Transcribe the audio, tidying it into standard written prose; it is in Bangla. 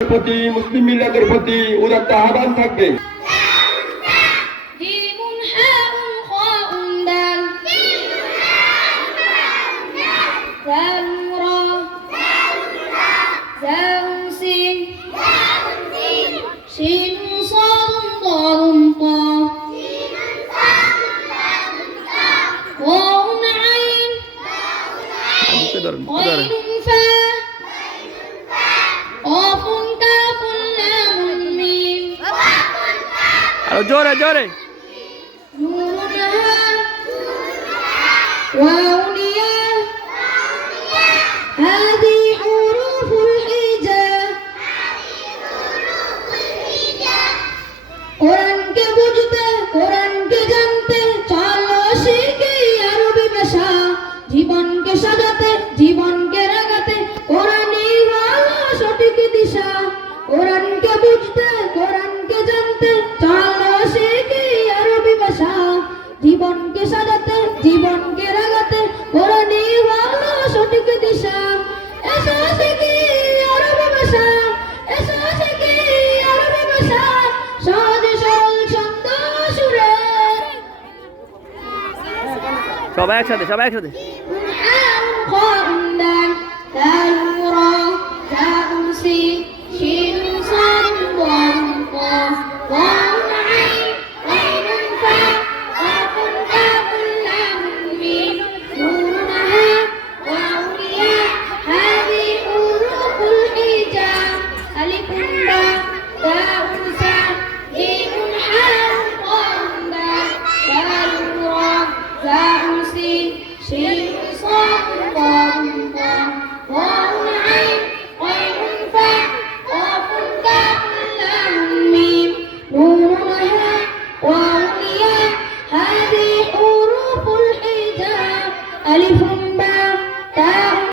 প্রতি মুসলিম মিল্লাতের প্রতি উদাত্ত আহ্বান থাকবে। জোরে জোরে কোরআনকে বুঝতে কোরআনকে জানতে চলো শিখি আরবি ভাষা জীবনকে সাজাতে জীবনকে রাগাতে কোরআনই হলো সঠিক দিশা কোরআনকে বুঝতে কোরআনকে জানতে চলো শিখি আরবি ভাষা জীবনকে সাজাতে জীবনকে রাগাতে কোরআনই হলো সঠিক দিশা এসো শিখি আরবি ভাষা এসো শিখি আরবি ভাষা সহজ সরল ছন্দ সুরে সবাই একসাথে ألف